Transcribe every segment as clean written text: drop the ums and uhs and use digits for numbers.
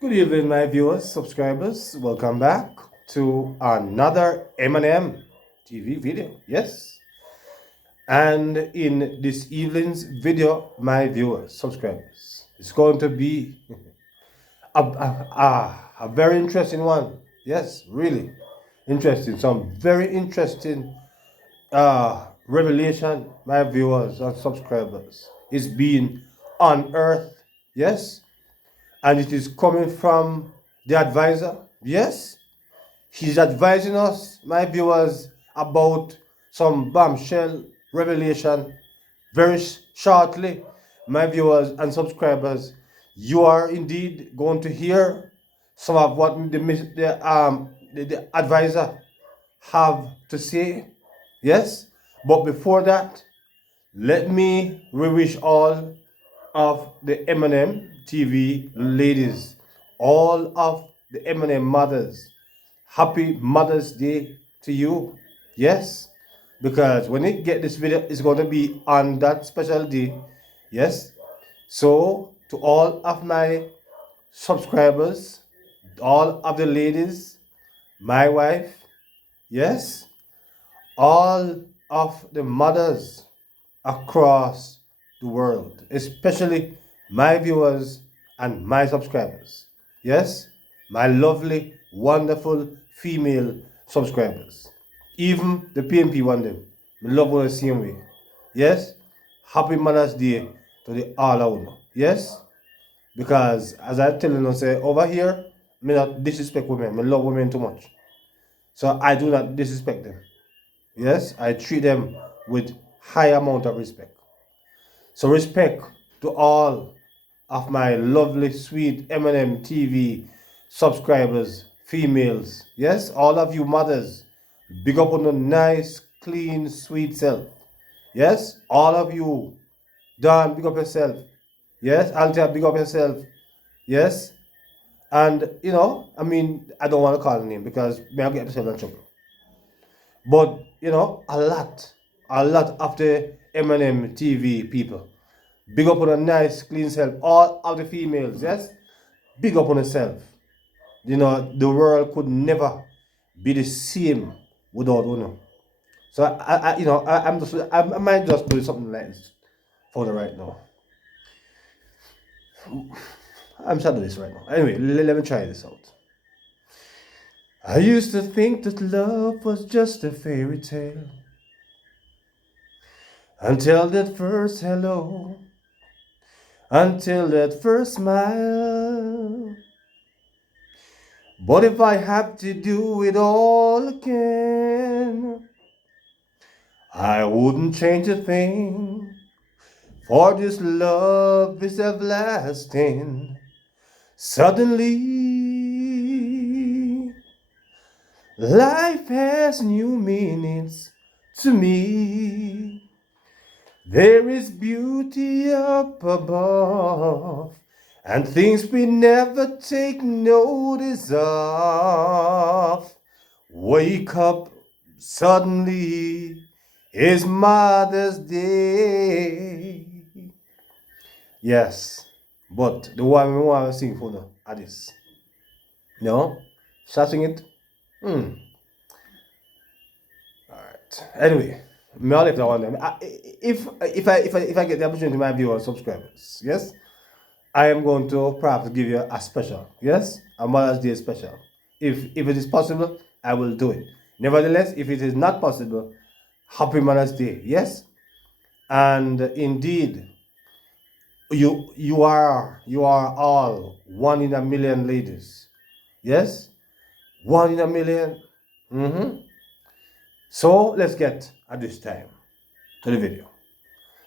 Good evening, my viewers, subscribers. Welcome back to another M&M TV video. Yes. And in this evening's video, my viewers, subscribers, it's going to be a very interesting one. Yes, really interesting. Some very interesting revelation, my viewers and subscribers, is being unearthed. Yes. And it is coming from the advisor. Yes, he's advising us, my viewers, about some bombshell revelation very shortly. My viewers and subscribers, you are indeed going to hear some of what the advisor have to say. Yes, but before that, let me wish all of the M&M TV ladies, all of the M&M mothers, happy Mother's Day to you. Yes, because when you get this video, it's going to be on that special day. Yes, so to all of my subscribers, all of the ladies, my wife, yes, all of the mothers across the world, especially my viewers and my subscribers. Yes, my lovely, wonderful female subscribers. Even the PMP one them. I love one the same way. Yes, happy Mother's Day to the all out. Yes, because as I tell you, say over here, me not disrespect women. I love women too much. So I do not disrespect them. Yes, I treat them with high amount of respect. So respect to all of my lovely, sweet M&M TV subscribers, females. Yes, all of you mothers, big up on the nice, clean, sweet self. Yes, all of you, Don, big up yourself. Yes, Althea, big up yourself. Yes, and I don't want to call the name because may I get myself in trouble. But a lot of the M&M TV people. Big up on a nice, clean self. All of the females, yes? Big up on yourself. The world could never be the same without Uno. So I might just do something like this for the right now. I'm just doing this right now. Anyway, let me try this out. I used to think that love was just a fairy tale until that first hello, until that first smile. But if I have to do it all again, I wouldn't change a thing, for this love is everlasting. Suddenly, life has new meanings to me. There is beauty up above, and things we never take notice of. Wake up suddenly, it's Mother's Day. Yes, but the one we want to sing for now are this. No? Shall I sing it? Alright. Anyway, may I leave that one there. If I get the opportunity, my viewers, subscribers, yes, I am going to perhaps give you a special, yes, a Mother's Day special. If it is possible, I will do it. Nevertheless, if it is not possible, happy Mother's Day, yes. And indeed, you are all one in a million ladies, yes, one in a million. So let's get at this time to the video.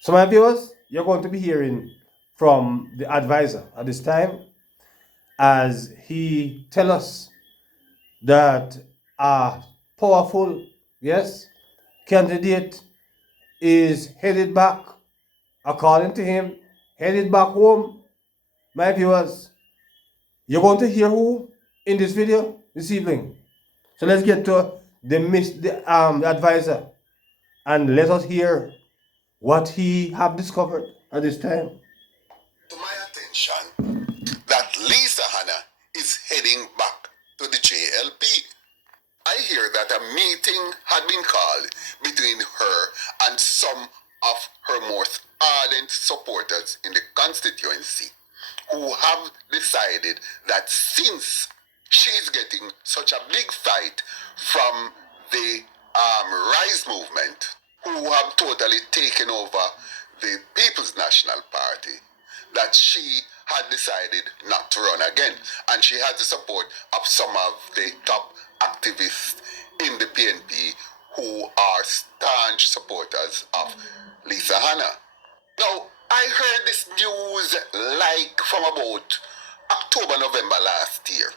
So my viewers, you're going to be hearing from the advisor at this time as he tell us that a powerful, yes, candidate is headed back, according to him, headed back home. My viewers, you're going to hear who in this video this evening. So let's get to the advisor and let us hear what he have discovered at this time. To my attention that Lisa Hanna is heading back to the JLP. I hear that a meeting had been called between her and some of her most ardent supporters in the constituency who have decided that since she's getting such a big fight from the Rise movement, who have totally taken over the People's National Party, that she had decided not to run again. And she had the support of some of the top activists in the PNP who are staunch supporters of Lisa Hanna. Now, I heard this news like from about October, November last year.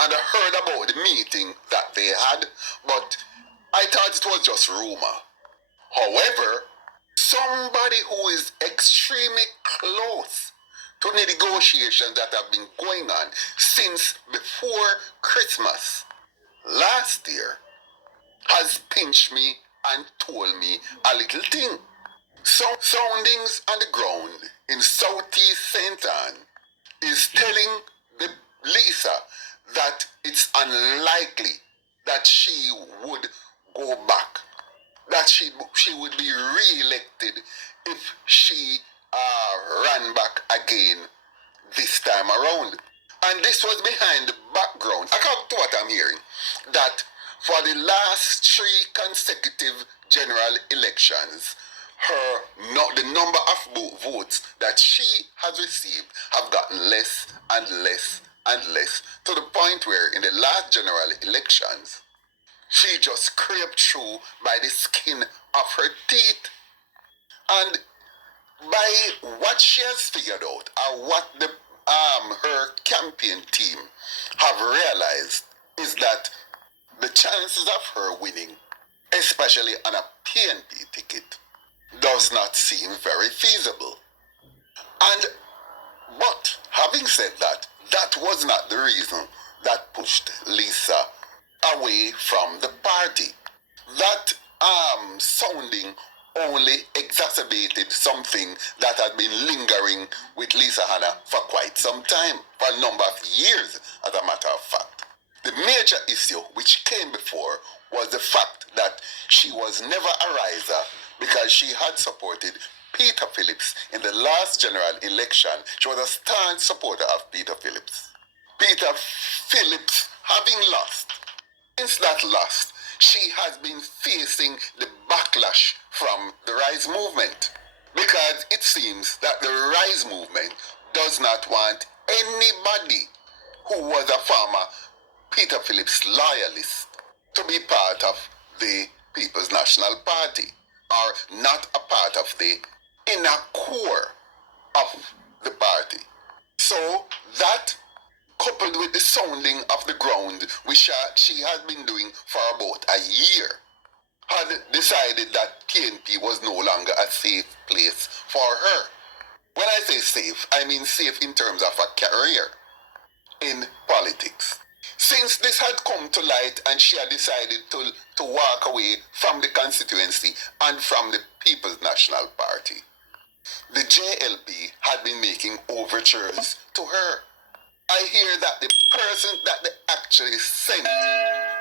And I heard about the meeting that they had, but I thought it was just rumor. However, somebody who is extremely close to the negotiations that have been going on since before Christmas last year has pinched me and told me a little thing. Soundings on the ground in Southeast St. Anne is telling the Lisa that it's unlikely that she would go back, that she would be re-elected if she ran back again this time around. And this was behind the background, according to what I'm hearing, that for the last 3 consecutive general elections, the number of votes that she has received have gotten less and less and less, to the point where in the last general elections, she just scraped through by the skin of her teeth. And by what she has figured out, or what the her campaign team have realized, is that the chances of her winning, especially on a PNP ticket, does not seem very feasible. And but having said that, that was not the reason that pushed Lisa away from the party. That sounding only exacerbated something that had been lingering with Lisa Hanna for quite some time, for a number of years, as a matter of fact. The major issue which came before was the fact that she was never a riser because she had supported Peter Phillips in the last general election. She was a staunch supporter of Peter Phillips. Peter Phillips having lost. Since that loss, she has been facing the backlash from the Rise movement, because it seems that the Rise movement does not want anybody who was a former Peter Phillips loyalist to be part of the People's National Party, or not a part of the inner core of the party. So that, coupled with the sounding of the ground, which she had been doing for about a year, had decided that PNP was no longer a safe place for her. When I say safe, I mean safe in terms of a career in politics. Since this had come to light and she had decided to walk away from the constituency and from the People's National Party, the JLP had been making overtures to her. I hear that the person that they actually sent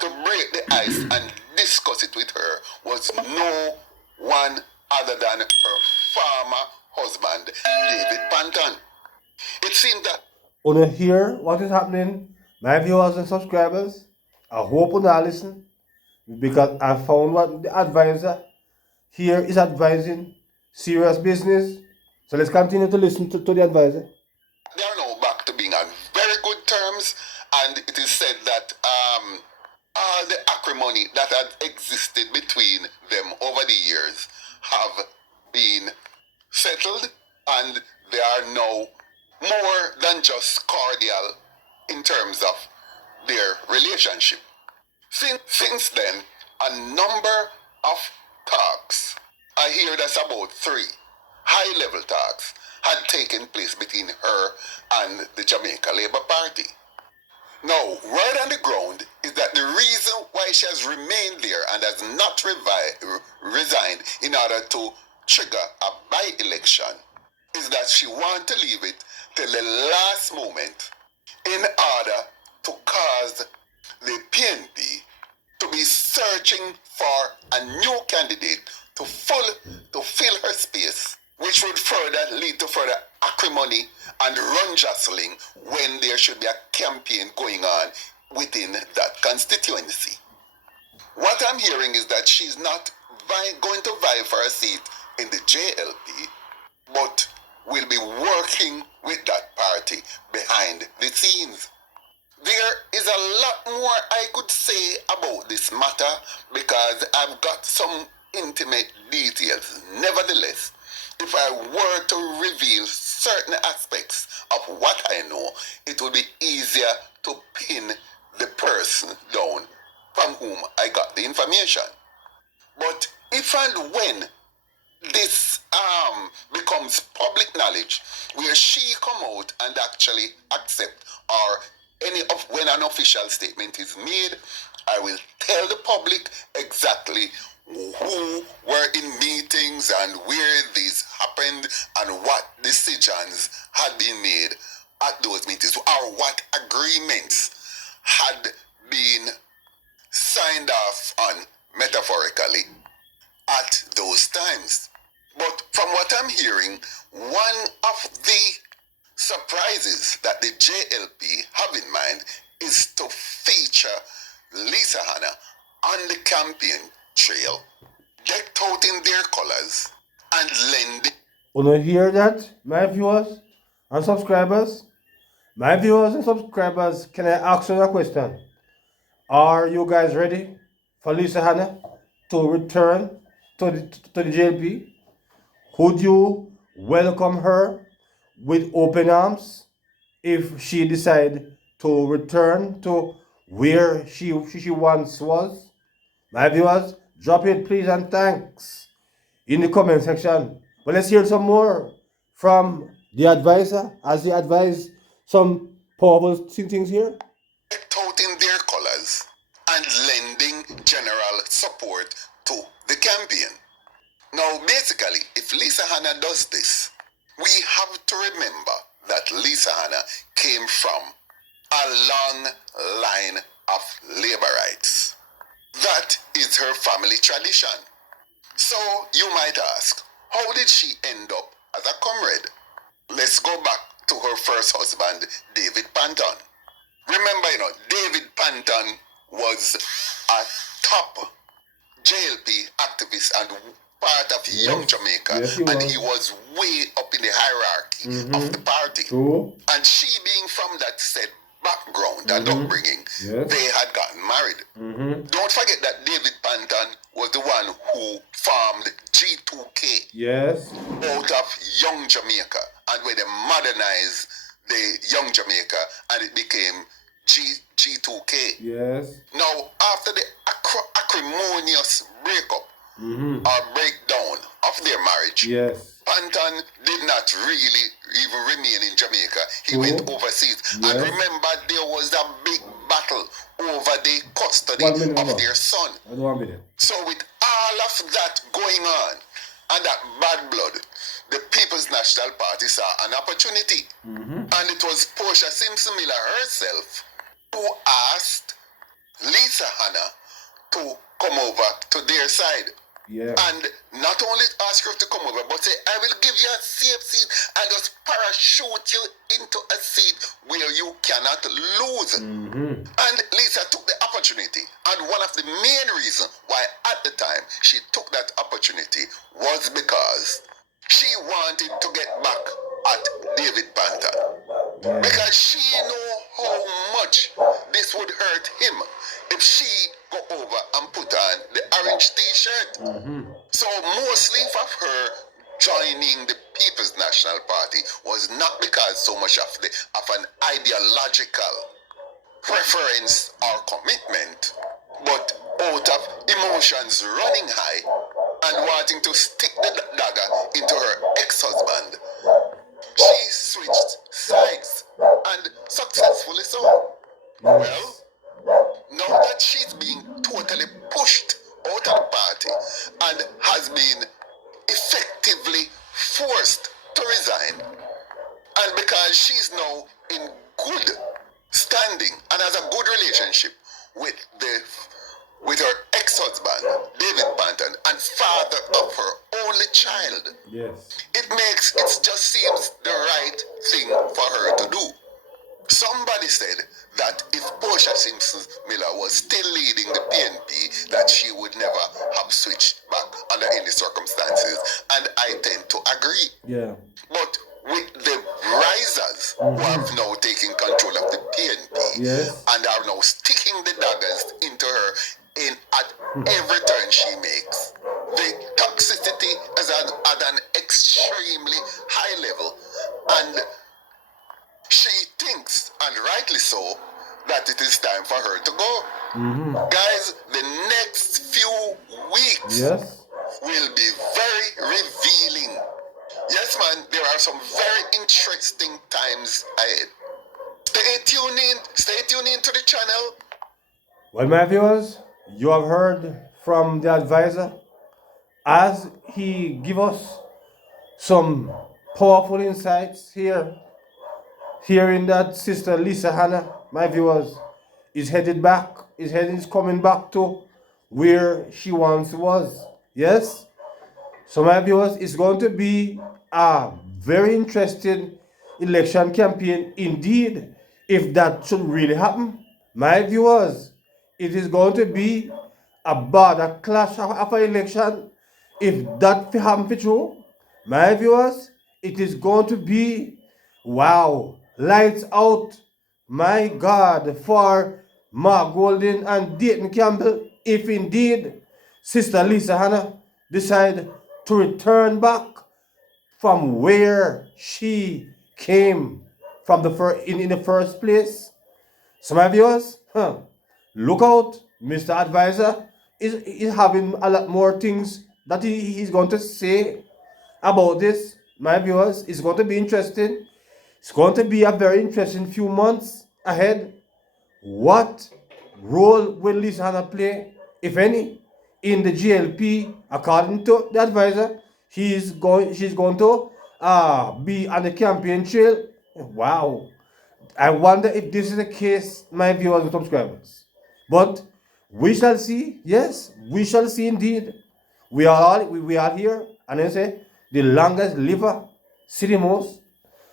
to break the ice and discuss it with her was no one other than her former husband, David Panton. It seemed that Wanna hear what is happening, my viewers and subscribers? I hope you now listen, because I found what the advisor here is advising serious business. So let's continue to listen to the advisor. they are now back to being on very good terms, and it is said that all the acrimony that had existed between them over the years have been settled, and they are now more than just cordial in terms of their relationship. Since then, a number of talks, I hear that's about 3 high-level talks, had taken place between her and the Jamaica Labour Party. Now, word on the ground is that the reason why she has remained there and has not resigned in order to trigger a by-election is that she wants to leave it till the last moment in searching for a new candidate to fill her space, which would further lead to further acrimony and run jostling when there should be a campaign going on within that constituency. What I'm hearing is that she's not going to vie for a seat in the JLP, but will be working with that party behind the scenes. There is a lot more I could say about this matter because I've got some intimate details. Nevertheless, if I were to reveal certain aspects of what I know, it would be easier to pin the person down from whom I got the information. But if and when this becomes public knowledge, where she come out and actually accept or any of when an official statement is made, I will tell the public exactly who were in meetings and where this happened and what decisions had been made at those meetings or what agreements had been signed off on metaphorically at those times. But from what I'm hearing, one of the surprises that the JLP have in mind is to feature Lisa Hanna on the campaign trail, decked out in their colors, and lend. Wanna hear that, my viewers and subscribers? My viewers and subscribers, can I ask you a question? Are you guys ready for Lisa Hanna to return to the JLP? Would you welcome her with open arms if she decide to return to where she once was? My viewers, drop it please and thanks in the comment section. But let's hear some more from the advisor as they advise some powerful things here. Out in their colors and lending general support to the campaign. Now, basically, if Lisa Hanna does this, we have to remember that Lisa Hanna came from a long line of laborites. That is her family tradition. So you might ask, how did she end up as a comrade? Let's go back to her first husband, David Panton. Remember, David Panton was a top JLP activist and part of Young Jamaica, and he was way up in the hierarchy of the party. True. And she being from that said background and upbringing, they had gotten married. Don't forget that David Panton was the one who formed G2K Yes. out of Young Jamaica, and where they modernized the Young Jamaica and it became G2K. Yes. Now, after the acrimonious breakup or breakdown of their marriage, Yes. Panton did not really even remain in Jamaica. He went overseas. Yes. And remember, there was a big battle over the custody of their son. So with all of that going on and that bad blood, the People's National Party saw an opportunity. And it was Portia Simpson Miller herself who asked Lisa Hanna to come over to their side. Yeah. And not only ask her to come over, but say, I will give you a safe seat and just parachute you into a seat where you cannot lose. And Lisa took the opportunity. And one of the main reasons why at the time she took that opportunity was because she wanted to get back at David Panton. Because she knew how much this would hurt him if she go over and put on the orange t-shirt. So mostly of her joining the People's National Party was not because so much of an ideological preference or commitment, but out of emotions running high and wanting to stick the dagger into her ex-husband. She switched sides, and successfully so. Well, now that she's being totally pushed out of the party and has been effectively forced to resign, and because she's now in good standing and has a good relationship with her ex-husband, David Panton, and father of her only child. Yes. It just seems the right thing for her to do. Somebody said that if Portia Simpson Miller was still leading the PNP, that she would never have switched back under any circumstances, and I tend to agree. Yeah. But with the risers who have now taken control of the PNP, Yes. and are now sticking the daggers into her at every turn she makes, the toxicity is at an extremely high level, and she thinks, and rightly so, that it is time for her to go. Guys, the next few weeks Yes. will be very revealing. Yes, man, there are some very interesting times ahead. Stay tuned in to the channel. Well, my viewers, you have heard from the advisor as he give us some powerful insights here. Hearing that Sister Lisa Hanna, my viewers, is headed back, is coming back to where she once was. Yes? So my viewers, it's going to be a very interesting election campaign indeed, if that should really happen. My viewers, it is going to be about a clash of an election. If that happen for true, my viewers, it is going to be wow, lights out. My God, for Mark Golden and Dayton Campbell, if indeed Sister Lisa Hanna decide to return back from where she came from in the first place. So my viewers, look out, Mr. Advisor is having a lot more things that he's going to say about this. My viewers, it's going to be interesting. It's going to be a very interesting few months ahead. What role will Lisa Hanna play, if any, in the GLP? According to the advisor, she's going to be on the campaign trail. Wow. I wonder if this is the case, my viewers and subscribers. But we shall see. Yes, we shall see indeed. We are here, and I say the longest liver, city most.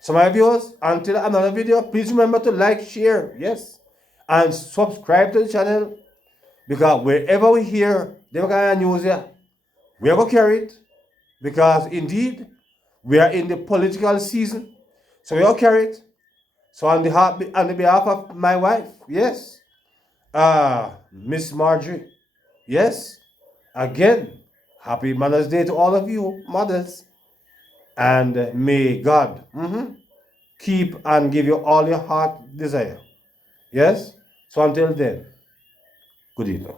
So my viewers, until another video, please remember to like, share, yes, and subscribe to the channel, because wherever we hear the kind of news here, we are going to carry it, because indeed we are in the political season, so we all carry it. So on the behalf of my wife, yes, Miss Marjorie, yes, again, happy Mother's Day to all of you mothers, and may God keep and give you all your heart desire. Yes? So until then, good evening.